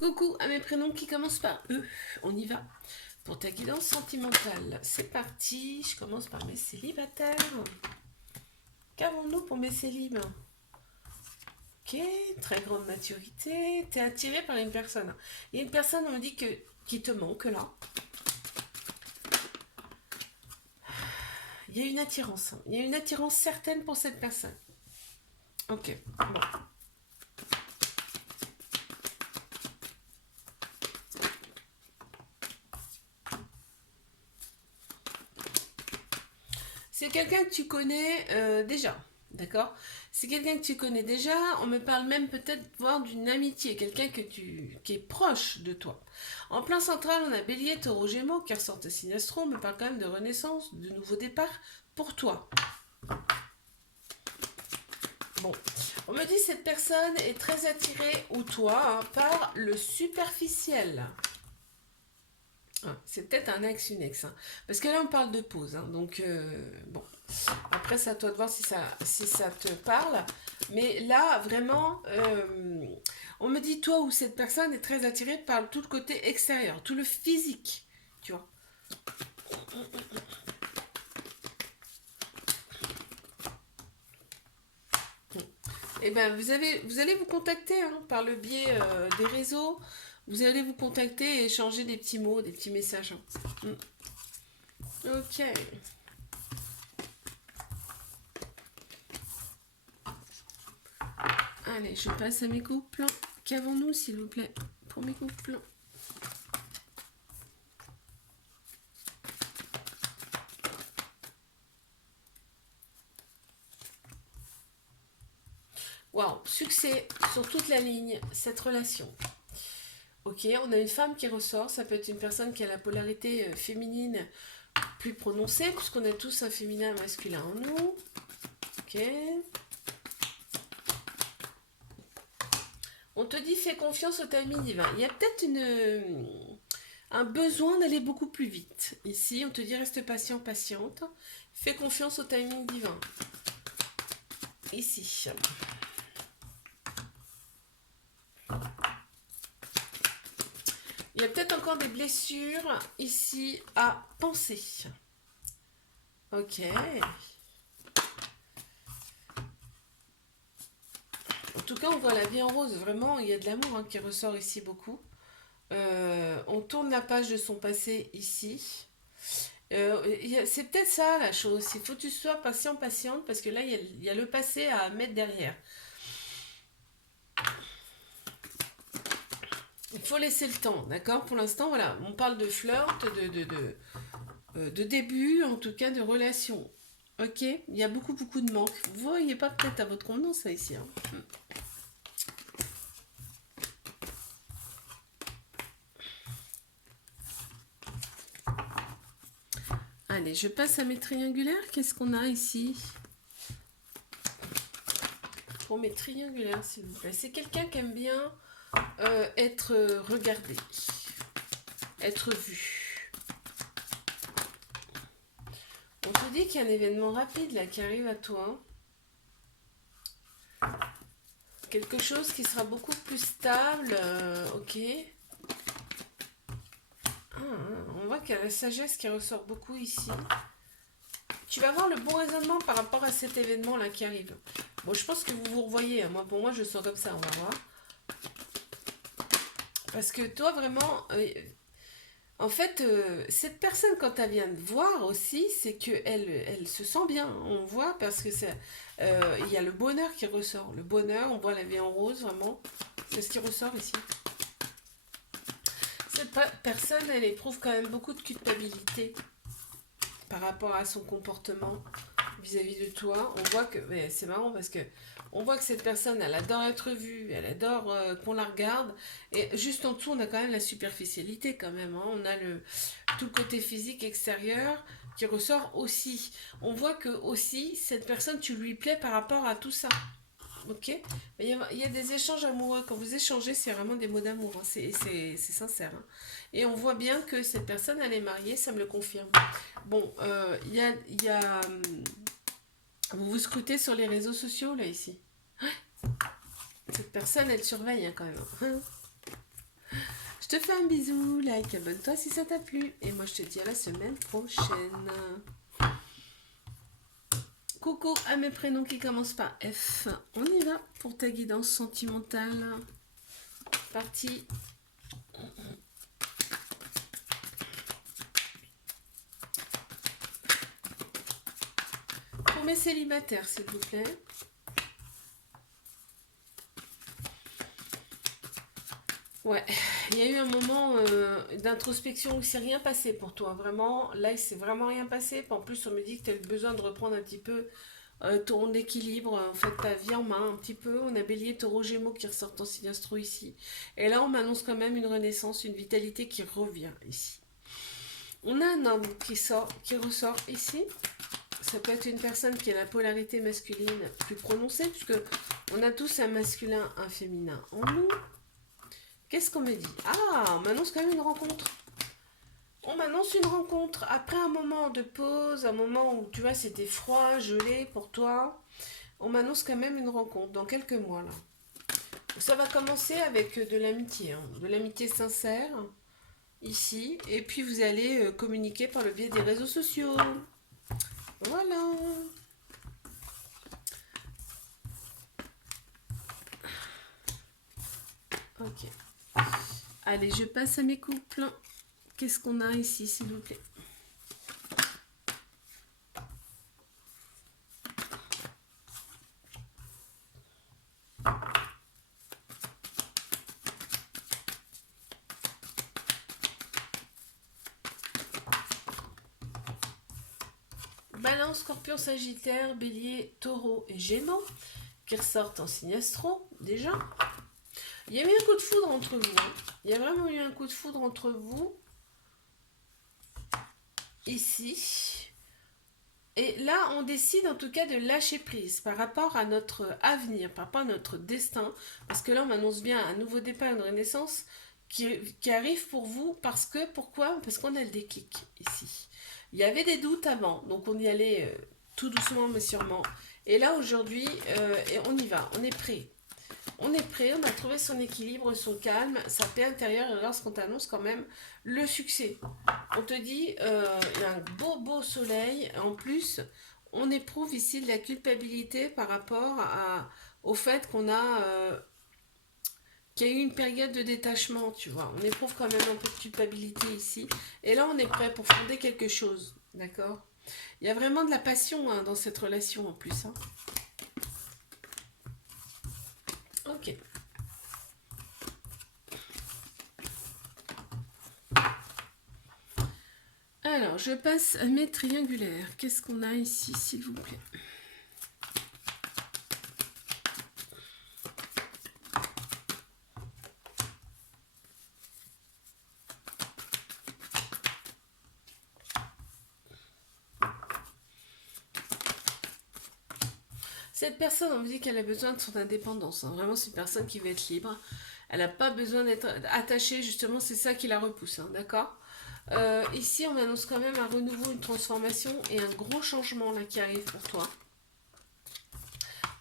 Coucou à mes prénoms qui commencent par E. On y va. Pour ta guidance sentimentale, c'est parti. Je commence par mes célibataires. Qu'avons-nous pour mes célibes? Ok, très grande maturité. T'es attiré par une personne. Il y a une personne, on me dit qui te manque là. Il y a une attirance. Il y a une attirance certaine pour cette personne. Ok, bon. C'est quelqu'un que tu connais déjà, d'accord? C'est quelqu'un que tu connais déjà. On me parle même peut-être voir d'une amitié, quelqu'un qui est proche de toi. En plein central, on a Bélier, Taureau, Gémeaux qui ressortent signe astro. On me parle quand même de renaissance, de nouveau départ pour toi. Bon, on me dit cette personne est très attirée, ou toi, hein, par le superficiel. Ah, c'est peut-être un ex, une ex. Hein. Parce que là, on parle de pause. Hein, donc, bon. Après, c'est à toi de voir si ça te parle. Mais là, vraiment, on me dit, toi ou cette personne est très attirée par tout le côté extérieur, tout le physique. Tu vois. Eh bien, vous allez vous contacter hein, par le biais des réseaux. Vous allez vous contacter et échanger des petits mots, des petits messages. Hein. Ok. Allez, je passe à mes couples. Qu'avons-nous, s'il vous plaît, pour mes couples? Waouh, succès sur toute la ligne, cette relation. Ok, on a une femme qui ressort, ça peut être une personne qui a la polarité féminine plus prononcée, puisqu'on a tous un féminin et un masculin en nous. Ok. On te dit fais confiance au timing divin. Il y a peut-être un besoin d'aller beaucoup plus vite. Ici, on te dit reste patient, patiente. Fais confiance au timing divin. Ici. Il y a peut-être encore des blessures ici à penser. Ok. En tout cas, on voit la vie en rose. Vraiment, il y a de l'amour hein, qui ressort ici beaucoup. On tourne la page de son passé ici. C'est peut-être ça la chose. Il faut que tu sois patient, patiente, parce que là, il y a le passé à mettre derrière. Il faut laisser le temps, d'accord? Pour l'instant, voilà, on parle de flirt, de début, en tout cas de relation. Ok? Il y a beaucoup, beaucoup de manques. Vous voyez pas peut-être à votre convenance, ça ici. Hein. Allez, je passe à mes triangulaires. Qu'est-ce qu'on a ici? Pour mes triangulaires, s'il vous plaît. C'est quelqu'un qui aime bien être regardé, être vu. On te dit qu'il y a un événement rapide là qui arrive à toi. Quelque chose qui sera beaucoup plus stable. Ok. On voit qu'il y a la sagesse qui ressort beaucoup ici. Tu vas avoir le bon raisonnement par rapport à cet événement là qui arrive. Bon, je pense que vous vous revoyez. Moi, pour moi, je sens comme ça. On va voir. Parce que toi, vraiment, en fait, cette personne, quand elle vient te voir aussi, c'est qu'elle se sent bien. On voit parce que il y a le bonheur qui ressort. Le bonheur, on voit la vie en rose, vraiment. C'est ce qui ressort ici. Cette personne, elle éprouve quand même beaucoup de culpabilité par rapport à son comportement vis-à-vis de toi. On voit que, c'est marrant parce que on voit que cette personne, elle adore être vue, elle adore qu'on la regarde. Et juste en dessous, on a quand même la superficialité quand même. Hein. On a tout le côté physique extérieur qui ressort aussi. On voit que aussi, cette personne, tu lui plais par rapport à tout ça. Ok. Il y a des échanges amoureux. Quand vous échangez, c'est vraiment des mots d'amour. Hein. C'est sincère. Hein. Et on voit bien que cette personne, elle est mariée, ça me le confirme. Bon, il y a vous vous scrutez sur les réseaux sociaux, là, ici. Cette personne, elle surveille, hein, quand même. te fais un bisou, like, abonne-toi si ça t'a plu. Et moi, je te dis à la semaine prochaine. Coucou à mes prénoms qui commencent par F. On y va pour ta guidance sentimentale. Parti. Pour mes célibataires, s'il vous plaît. Ouais, il y a eu un moment d'introspection où il ne s'est rien passé pour toi. Vraiment, là, il ne s'est vraiment rien passé. En plus, on me dit que tu as eu besoin de reprendre un petit peu ton équilibre, en fait, ta vie en main un petit peu. On a Bélier, Taureau, Gémeaux qui ressortent en signe astro ici. Et là, on m'annonce quand même une renaissance, une vitalité qui revient ici. On a un homme qui ressort ici. Ça peut être une personne qui a la polarité masculine plus prononcée, puisque on a tous un masculin, un féminin en nous. Qu'est-ce qu'on me dit? Ah, on m'annonce quand même une rencontre. On m'annonce une rencontre. Après un moment de pause, un moment où tu vois c'était froid, gelé pour toi, on m'annonce quand même une rencontre dans quelques mois là. Ça va commencer avec de l'amitié, hein, de l'amitié sincère ici, et puis vous allez communiquer par le biais des réseaux sociaux. Voilà. Ok. Allez, je passe à mes couples. Qu'est-ce qu'on a ici, s'il vous plaît? Balance, Scorpion, Sagittaire, Bélier, Taureau et Gémeaux qui ressortent en signe astro, déjà. Il y a eu un coup de foudre entre vous. Hein. Il y a vraiment eu un coup de foudre entre vous. Ici. Et là, on décide en tout cas de lâcher prise par rapport à notre avenir, par rapport à notre destin. Parce que là, on m'annonce bien un nouveau départ, une renaissance qui arrive pour vous. Parce que, pourquoi? Parce qu'on a le déclic ici. Il y avait des doutes avant, donc on y allait tout doucement mais sûrement. Et là, aujourd'hui, on y va, on est prêt. On est prêt, on a trouvé son équilibre, son calme, sa paix intérieure, et lorsqu'on t'annonce quand même le succès. On te dit, il y a un beau soleil, en plus, on éprouve ici de la culpabilité par rapport au fait qu'il y a eu une période de détachement, tu vois. On éprouve quand même un peu de culpabilité ici. Et là, on est prêt pour fonder quelque chose, d'accord? Il y a vraiment de la passion hein, dans cette relation en plus. Hein. Ok. Alors, je passe à mes triangulaires. Qu'est-ce qu'on a ici, s'il vous plaît? Cette personne, on me dit qu'elle a besoin de son indépendance. Hein. Vraiment, c'est une personne qui veut être libre. Elle n'a pas besoin d'être attachée, justement, c'est ça qui la repousse, hein, d'accord? Ici, on m'annonce quand même un renouveau, une transformation et un gros changement là qui arrive pour toi.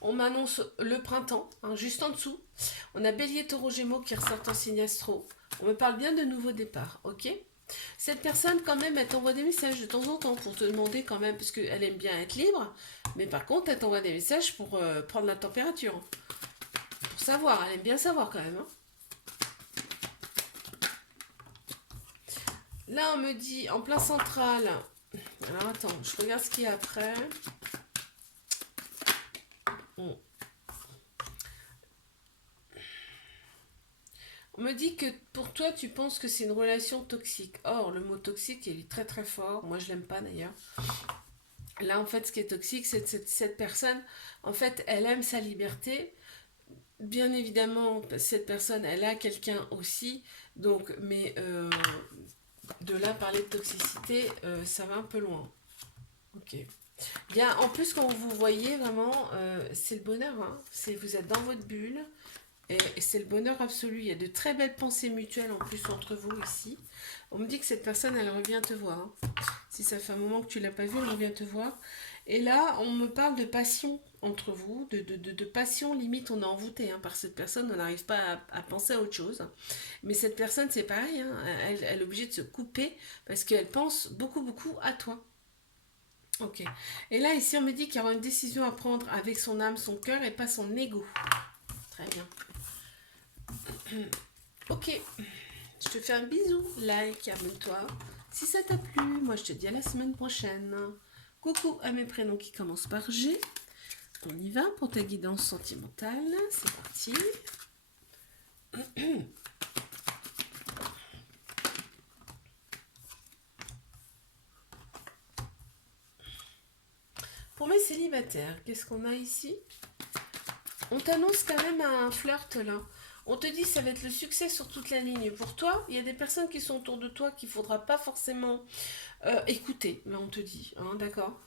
On m'annonce le printemps, hein, juste en dessous. On a Bélier, Taureau, Gémeaux qui ressortent en signe astro. On me parle bien de nouveaux départs, ok? Cette personne, quand même, elle t'envoie des messages de temps en temps pour te demander quand même, parce qu'elle aime bien être libre, mais par contre, elle t'envoie des messages pour prendre la température. Pour savoir, elle aime bien savoir quand même. Hein. Là, on me dit, en plein central, alors attends, je regarde ce qu'il y a après. On me dit que pour toi, tu penses que c'est une relation toxique. Or, le mot toxique, il est très très fort. Moi, je l'aime pas d'ailleurs. Là, en fait, ce qui est toxique, c'est que cette personne, en fait, elle aime sa liberté. Bien évidemment, cette personne, elle a quelqu'un aussi. Donc, mais de là parler de toxicité, ça va un peu loin. Ok. Bien, en plus, quand vous voyez vraiment, c'est le bonheur. Hein. Vous êtes dans votre bulle. Et c'est le bonheur absolu. Il y a de très belles pensées mutuelles en plus entre vous ici. On me dit que cette personne, elle revient te voir. Hein. Si ça fait un moment que tu l'as pas vue, elle revient te voir. Et là, on me parle de passion entre vous, de passion, limite on est envoûté par cette personne, on n'arrive pas à penser à autre chose. Mais cette personne c'est pareil, hein, elle est obligée de se couper parce qu'elle pense beaucoup beaucoup à toi. Ok. Et là ici on me dit qu'il y aura une décision à prendre avec son âme, son cœur et pas son ego. Très bien. Ok. Je te fais un bisou, like, abonne-toi. Si ça t'a plu, moi je te dis à la semaine prochaine. Coucou à mes prénoms qui commencent par G. On y va pour ta guidance sentimentale. C'est parti. Pour mes célibataires, qu'est-ce qu'on a ici? On t'annonce quand même un flirt là. On te dit que ça va être le succès sur toute la ligne. Pour toi, il y a des personnes qui sont autour de toi qu'il ne faudra pas forcément écouter. Mais on te dit, hein, d'accord?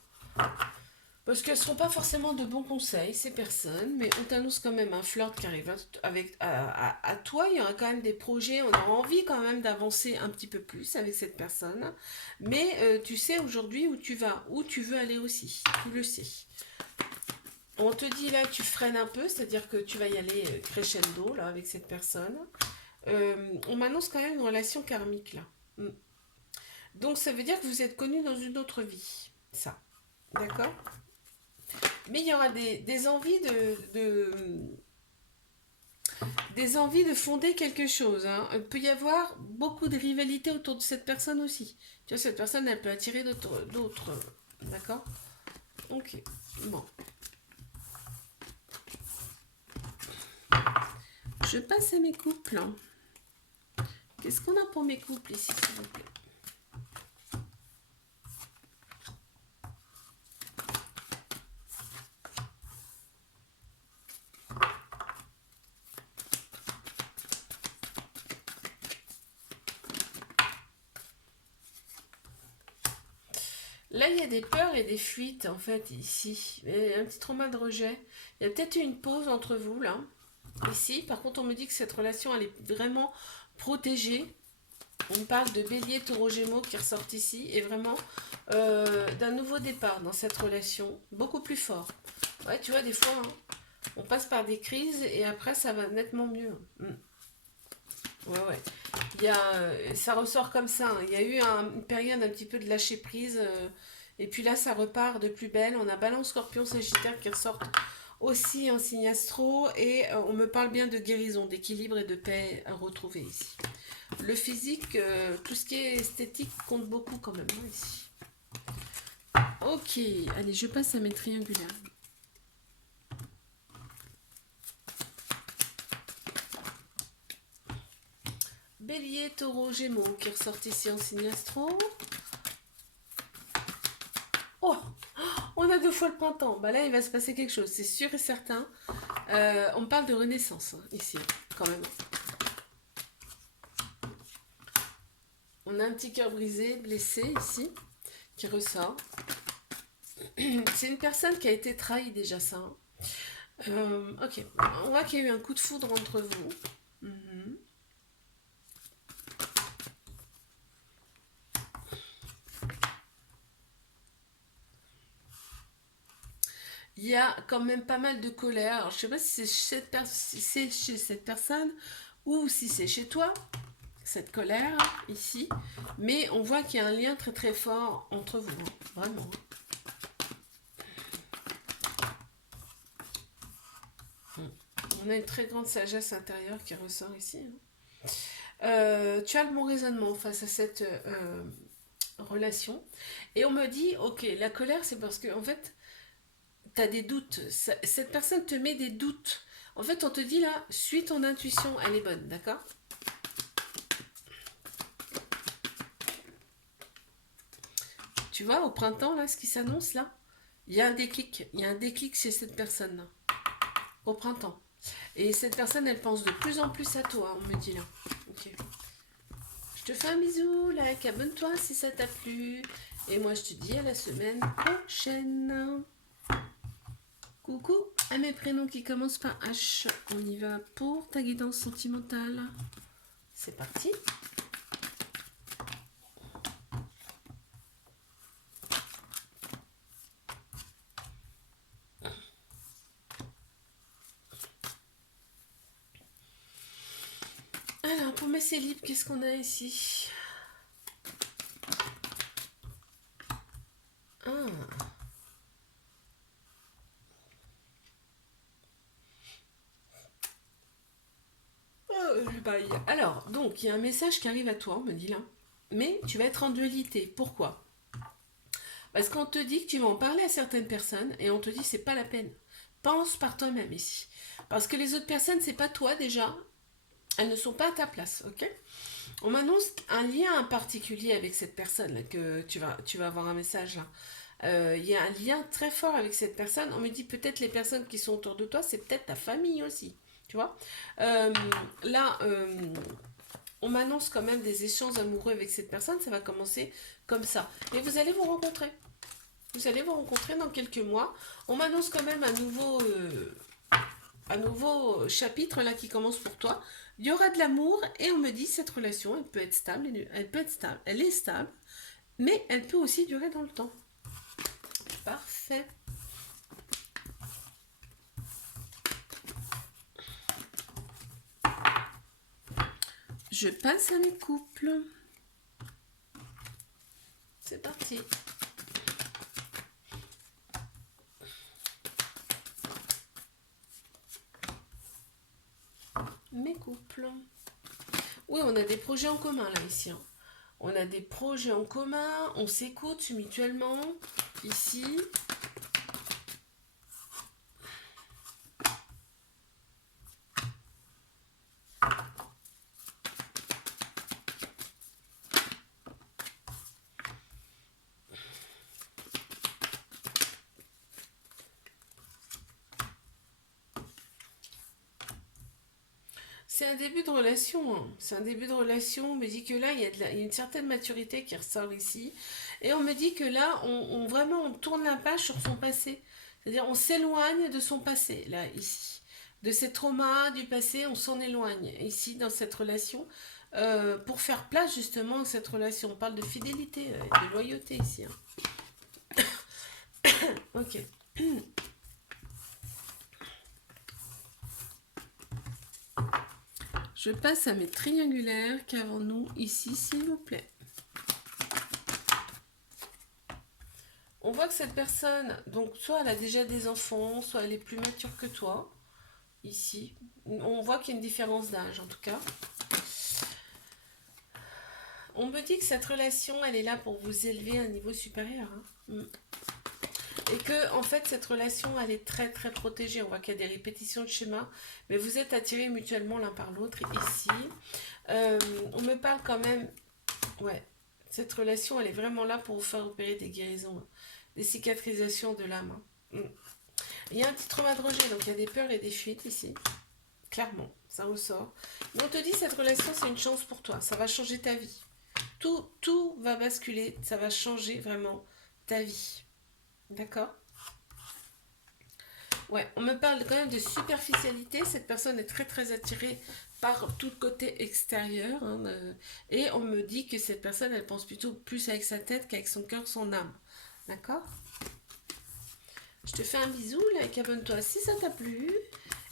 Parce qu'elles ne seront pas forcément de bons conseils, ces personnes, mais on t'annonce quand même un flirt qui arrive à toi. Il y aura quand même des projets, on a envie quand même d'avancer un petit peu plus avec cette personne. Mais tu sais aujourd'hui où tu vas, où tu veux aller aussi, tu le sais. On te dit là, tu freines un peu, c'est-à-dire que tu vas y aller crescendo là, avec cette personne. On m'annonce quand même une relation karmique là. Mm. Donc ça veut dire que vous êtes connus dans une autre vie. Ça. D'accord? Mais il y aura des envies des envies de fonder quelque chose. Hein. Il peut y avoir beaucoup de rivalité autour de cette personne aussi. Tu vois, cette personne, elle peut attirer d'autres. D'accord? Ok. Bon. Je passe à mes couples. Qu'est-ce qu'on a pour mes couples ici, s'il vous plaît? Là, il y a des peurs et des fuites, en fait, ici. Et un petit trauma de rejet. Il y a peut-être eu une pause entre vous, là. Ici, par contre, on me dit que cette relation, elle est vraiment protégée. On parle de bélier, taureau, gémeaux qui ressortent ici. Et vraiment d'un nouveau départ dans cette relation. Beaucoup plus fort. Ouais, tu vois, des fois, hein, on passe par des crises et après, ça va nettement mieux. Ouais, ouais. Ça ressort comme ça. Hein. Il y a eu une période un petit peu de lâcher prise. Et puis là, ça repart de plus belle. On a Balance, Scorpion, Sagittaire qui ressortent aussi en signe astro. Et on me parle bien de guérison, d'équilibre et de paix à retrouver ici. Le physique, tout ce qui est esthétique compte beaucoup quand même hein, ici. Ok, allez, je passe à mes triangulaires. Bélier, taureau, gémeaux qui ressortent ici en signe astro. Oh, on a 2 fois le printemps. Bah là, il va se passer quelque chose, c'est sûr et certain. On parle de renaissance hein, ici, quand même. On a un petit cœur brisé, blessé ici, qui ressort. C'est une personne qui a été trahie déjà, ça. Hein. Ok, on voit qu'il y a eu un coup de foudre entre vous. Mhm. Il y a quand même pas mal de colère. Alors, je sais pas si c'est chez cette personne ou si c'est chez toi, cette colère ici. Mais on voit qu'il y a un lien très très fort entre vous. Hein. Vraiment. On a une très grande sagesse intérieure qui ressort ici. Hein. Tu as le bon raisonnement face à cette relation. Et on me dit, ok, la colère, c'est parce que, en fait, tu as des doutes. Cette personne te met des doutes. En fait, on te dit là, suis ton intuition, elle est bonne, d'accord? Tu vois, au printemps, là, ce qui s'annonce, là, il y a un déclic. Il y a un déclic chez cette personne-là. Au printemps. Et cette personne, elle pense de plus en plus à toi, on me dit là. Ok. Je te fais un bisou, like, abonne-toi si ça t'a plu. Et moi, je te dis à la semaine prochaine. Coucou à mes prénoms qui commencent par H. On y va pour ta guidance sentimentale. C'est parti. pour mes célibes, qu'est-ce qu'on a ici? Ah. Alors, donc, il y a un message qui arrive à toi, on me dit là. Mais tu vas être en dualité. Pourquoi? Parce qu'on te dit que tu vas en parler à certaines personnes et on te dit c'est pas la peine. Pense par toi-même ici. Parce que les autres personnes, c'est pas toi déjà. Elles ne sont pas à ta place, ok? On m'annonce un lien particulier avec cette personne là, que tu vas avoir un message là. Il y a un lien très fort avec cette personne. On me dit peut-être les personnes qui sont autour de toi, c'est peut-être ta famille aussi. Tu vois. Euh, Là, on m'annonce quand même des échanges amoureux avec cette personne. Ça va commencer comme ça. Et vous allez vous rencontrer. Vous allez vous rencontrer dans quelques mois. On m'annonce quand même un nouveau chapitre là qui commence pour toi. Il y aura de l'amour et on me dit cette relation, elle peut être stable, elle est stable, mais elle peut aussi durer dans le temps. Parfait. Je passe à mes couples. C'est parti. Mes couples. Oui, on a des projets en commun là ici. Hein. On a des projets en commun, on s'écoute mutuellement ici. C'est un début de relation. Hein. C'est un début de relation. On me dit que là, il y a une certaine maturité qui ressort ici. Et on me dit que là, vraiment, on tourne la page sur son passé. C'est-à-dire, on s'éloigne de son passé, là, ici. De ses traumas du passé, on s'en éloigne, ici, dans cette relation, pour faire place, justement, à cette relation. On parle de fidélité, de loyauté, ici. Hein. Ok. Je passe à mes triangulaires. Qu'avons-nous ici, s'il vous plaît? On voit que cette personne, donc soit elle a déjà des enfants, soit elle est plus mature que toi. Ici, on voit qu'il y a une différence d'âge en tout cas. On me dit que cette relation, elle est là pour vous élever à un niveau supérieur. Hein. Et que, en fait, cette relation, elle est très très protégée. On voit qu'il y a des répétitions de schémas, mais vous êtes attirés mutuellement l'un par l'autre ici. On me parle quand même, ouais, cette relation, elle est vraiment là pour vous faire opérer des guérisons, hein, des cicatrisations de l'âme. Hein. Il y a un petit trauma de rejet, donc il y a des peurs et des fuites ici. Clairement, ça ressort. Mais on te dit, cette relation, c'est une chance pour toi. Ça va changer ta vie. Tout va basculer, ça va changer vraiment ta vie. D'accord? Ouais, on me parle quand même de superficialité. Cette personne est très très attirée par tout le côté extérieur. Hein, et on me dit que cette personne, elle pense plutôt plus avec sa tête qu'avec son cœur, son âme. D'accord? Je te fais un bisou, like, abonne-toi si ça t'a plu.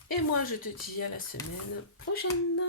Et moi, je te dis à la semaine prochaine.